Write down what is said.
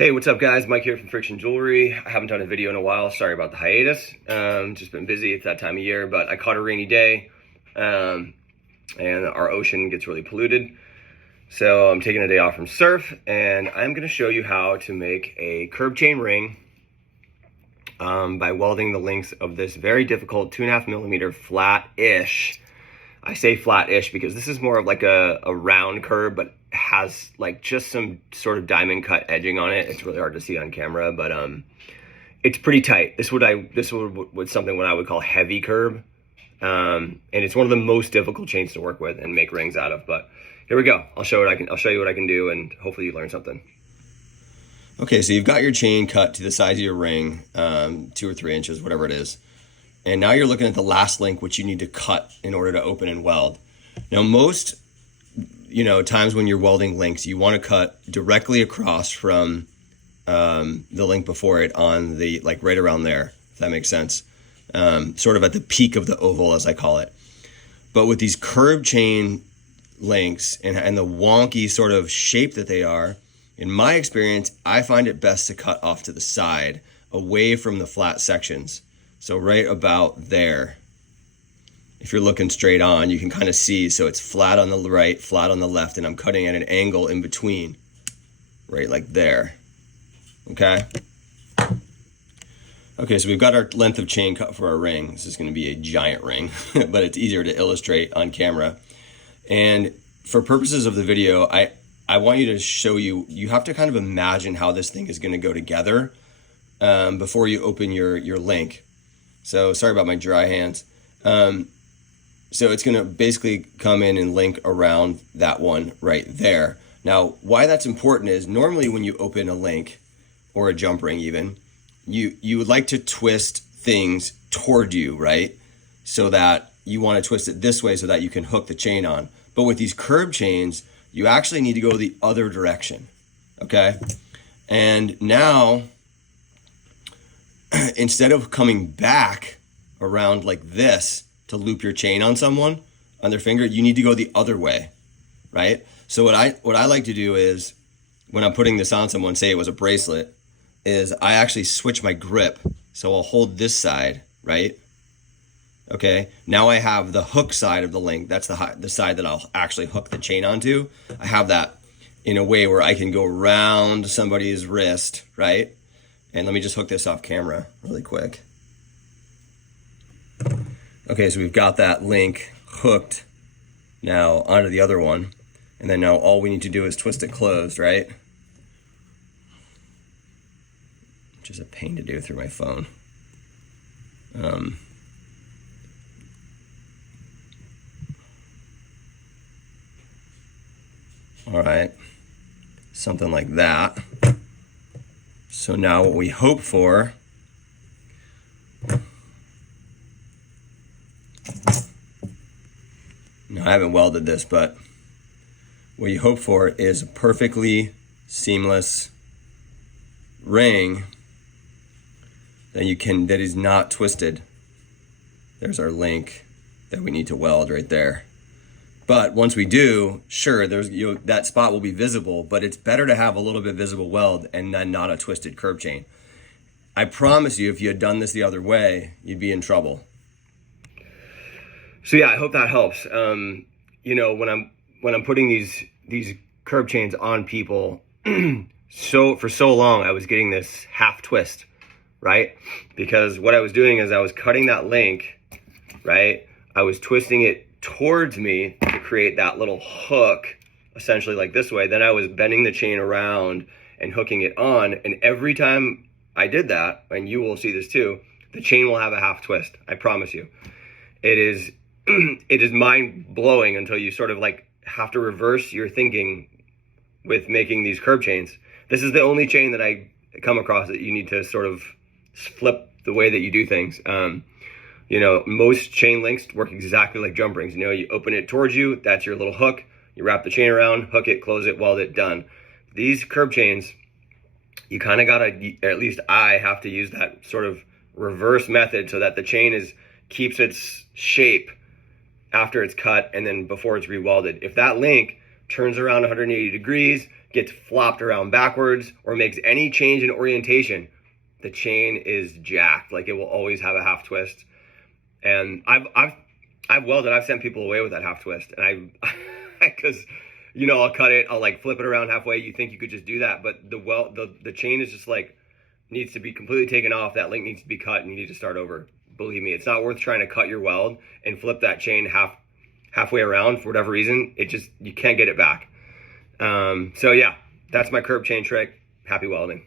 Hey, what's up guys? Mike here from Friction Jewelry. I haven't done a video in a while. Sorry about the hiatus. Just been busy. It's that time of year, but I caught a rainy day and our ocean gets really polluted. So I'm taking a day off from surf and I'm going to show you how to make a curb chain ring by welding the links of this very difficult 2.5 millimeter flat-ish. I say flat-ish because this is more of like a round curb, but has like just some sort of diamond cut edging on it. It's really hard to see on camera, but it's pretty tight. This was something what I would call heavy curb, and it's one of the most difficult chains to work with and make rings out of. But here we go. I'll show you what I can do, and hopefully you learn something. Okay, so you've got your chain cut to the size of your ring, 2 or 3 inches, whatever it is. And now you're looking at the last link, which you need to cut in order to open and weld. Now, most times when you're welding links, you want to cut directly across from the link before it on the, like right around there, if that makes sense. Sort of at the peak of the oval, as I call it. But with these curb chain links and the wonky sort of shape that they are, in my experience, I find it best to cut off to the side, away from the flat sections. So right about there. If you're looking straight on, you can kind of see, so it's flat on the right, flat on the left, and I'm cutting at an angle in between, right like there, okay? Okay, so we've got our length of chain cut for our ring. This is gonna be a giant ring, but it's easier to illustrate on camera. And for purposes of the video, I want you to show you, you have to kind of imagine how this thing is gonna go together before you open your link. So sorry about my dry hands. So it's gonna basically come in and link around that one right there. Now, why that's important is normally when you open a link or a jump ring even, you would like to twist things toward you, right? So that you wanna twist it this way so that you can hook the chain on. But with these curb chains, you actually need to go the other direction, okay? And now, instead of coming back around like this to loop your chain on someone, on their finger, you need to go the other way, right? So what I like to do is, when I'm putting this on someone, say it was a bracelet, is I actually switch my grip. So I'll hold this side, right? Okay, now I have the hook side of the link. That's the side that I'll actually hook the chain onto. I have that in a way where I can go around somebody's wrist, right? And let me just hook this off camera really quick. Okay, so we've got that link hooked now onto the other one. And then now all we need to do is twist it closed, right? Which is a pain to do through my phone. All right, something like that. So now what we hope for now, I haven't welded this, but what you hope for is a perfectly seamless ring that is not twisted. There's our link that we need to weld right there. But once we do, sure, that spot will be visible, but it's better to have a little bit visible weld and then not a twisted curb chain. I promise you, if you had done this the other way, you'd be in trouble. So yeah, I hope that helps. When I'm putting these curb chains on people, for so long I was getting this half twist, right? Because what I was doing is I was cutting that link, right? I was twisting it towards me to create that little hook, essentially like this way. Then I was bending the chain around and hooking it on. And every time I did that, and you will see this too, the chain will have a half twist. I promise you. It is mind blowing until you sort of like have to reverse your thinking with making these curb chains. This is the only chain that I come across that you need to sort of flip the way that you do things. Most chain links work exactly like jump rings. You open it towards you, that's your little hook. You wrap the chain around, hook it, close it, weld it, done. These curb chains, you kind of gotta, or at least I have to use that sort of reverse method so that the chain keeps its shape after it's cut and then before it's rewelded. If that link turns around 180 degrees, gets flopped around backwards or makes any change in orientation, the chain is jacked. Like, it will always have a half twist. And I've welded, I've sent people away with that half twist, and because I'll cut it, I'll like flip it around halfway. You think you could just do that, but the chain is just like, needs to be completely taken off. That link needs to be cut, and you need to start over. Believe me, it's not worth trying to cut your weld and flip that chain halfway around for whatever reason. You can't get it back. So yeah, that's my curb chain trick. Happy welding.